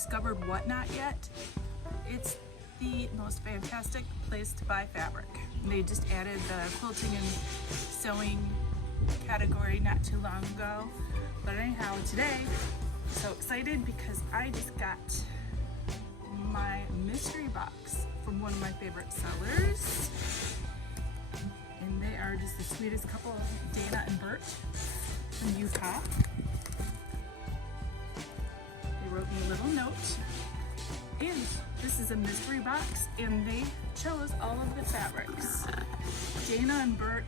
discovered Whatnot yet, it's the most fantastic place to buy fabric. They just added the quilting and sewing category not too long ago. But anyhow, today I'm so excited because I just got my mystery box from one of my favorite sellers. And they are just the sweetest couple, Dana and Burt from Utah. They wrote me a little note. And this is a mystery box, and they chose all of the fabrics. Dana and Burt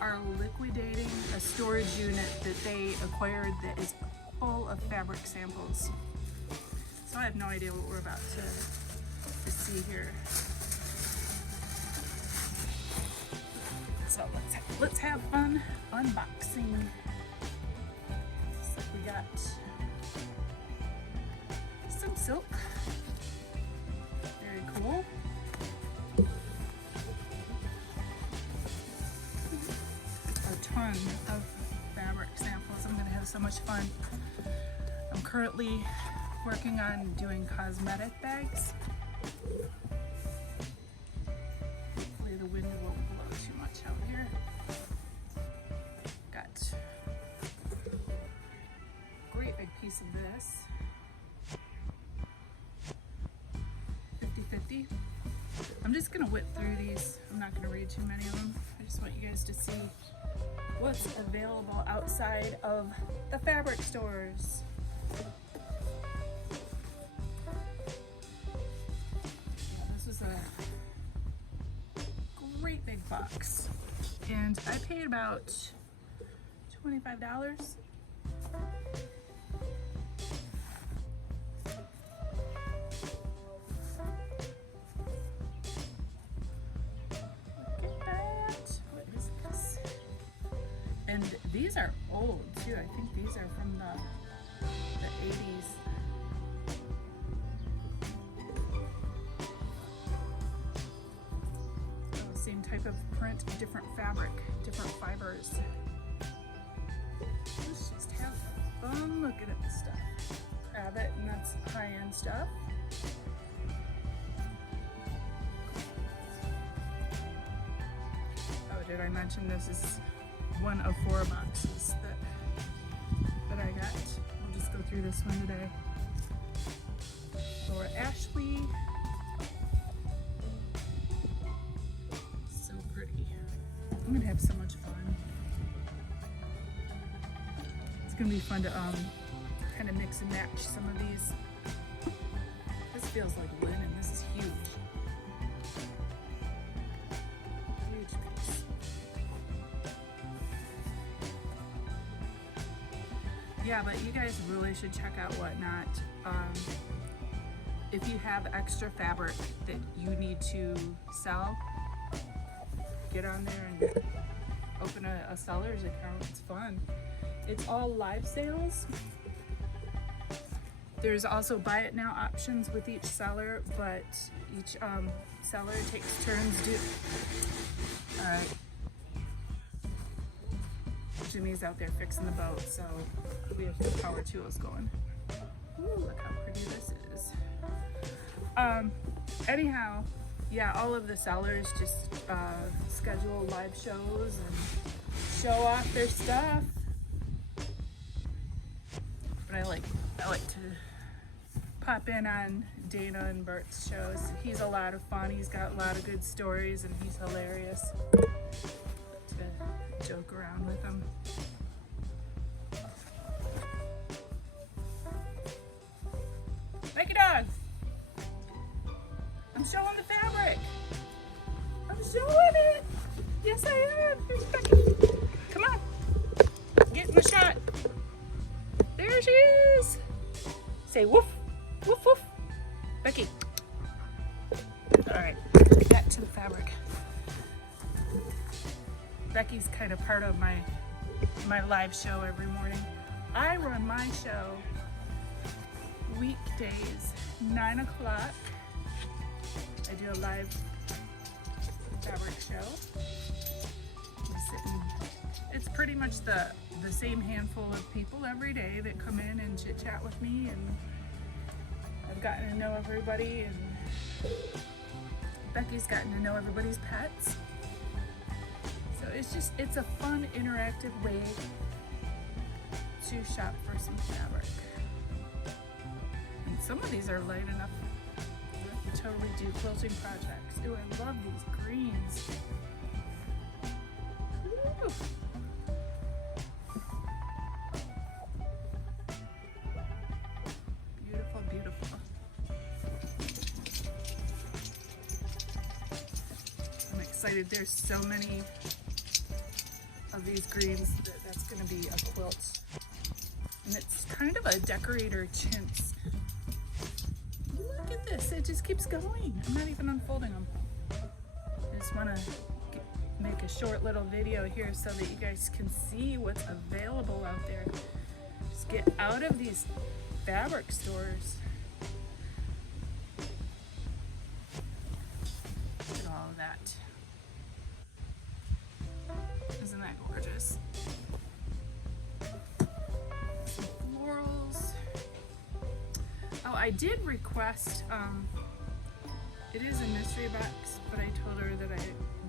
are liquidating a storage unit that they acquired that is full of fabric samples. So I have no idea what we're about to see here. So let's have fun unboxing. So we got some silk. Very cool. A ton of fabric samples. I'm gonna have so much fun. I'm currently working on doing cosmetic bags. Hopefully the wind won't blow too much out here. Got a great big piece of this. 50-50. I'm just gonna whip through these. I'm not gonna read too many of them. I just want you guys to see what's available outside of the fabric stores. This is a great big box, and I paid about $25. And these are old too. I think these are from the 80s. So same type of print, different fabric, different fibers. Let's just have fun looking at this stuff. Grab it, and that's high-end stuff. Oh, did I mention this is one of 4 boxes that I got. I'll just go through this one today. For Ashley. So pretty. I'm gonna have so much fun. It's gonna be fun to kind of mix and match some of these. This feels like linen. This is huge. Yeah, but you guys really should check out Whatnot. If you have extra fabric that you need to sell, get on there and open a seller's account. It's fun. It's all live sales. There's also buy it now options with each seller, but each seller takes turns All right. Jimmy's out there fixing the boat, so we have the power tools going. Ooh, look how pretty this is. Anyhow, yeah, all of the sellers just schedule live shows and show off their stuff. But I like to pop in on Dana and Burt's shows. He's a lot of fun. He's got a lot of good stories, and he's hilarious. To joke around with him. Make a dog. I'm showing the fabric. I'm showing it. Yes, I am. Here's Becky. Come on. Get in the shot. There she is. Say woof, woof, woof. Becky. All right, back to the fabric. Becky's kind of part of my live show every morning. I run my show weekdays, 9 o'clock. I do a live fabric show. It's pretty much the same handful of people every day that come in and chit chat with me and I've gotten to know everybody, and Becky's gotten to know everybody's pets. So it's a fun, interactive way to shop for some fabric. And some of these are light enough to totally do quilting projects. Ooh, I love these greens. Ooh. Beautiful, beautiful. I'm excited. There's so many of these greens that's going to be a quilt. And it's kind of a decorator chintz. Look at this, it just keeps going. I'm not even unfolding them. I just want to make a short little video here so that you guys can see what's available out there. Just get out of these fabric stores. Look at all of that. Isn't that gorgeous? Oh, I did request, it is a mystery box, but I told her that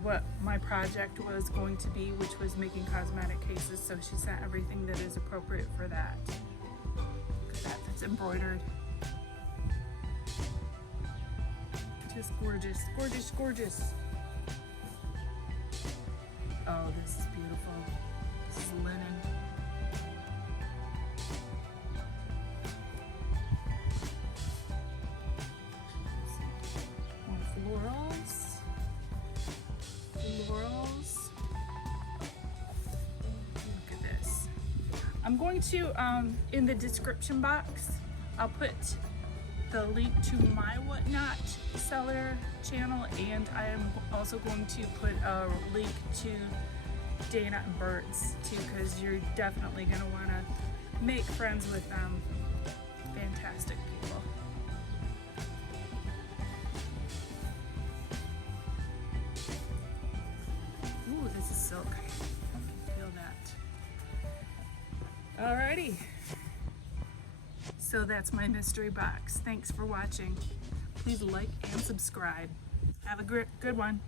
what my project was going to be, which was making cosmetic cases, so she sent everything that is appropriate for that. Look at that, that's embroidered. Just gorgeous, gorgeous, gorgeous. Oh, this is beautiful. This is linen. Florals. Look at this. I'm going to, in the description box, I'll put the link to my Whatnot seller channel, and I am also going to put a link to Dana and Burt's too, because you're definitely going to want to make friends with them. Fantastic people. Ooh, this is silk. I can feel that. Alrighty. So that's my mystery box. Thanks for watching. Please like and subscribe. Have a good one.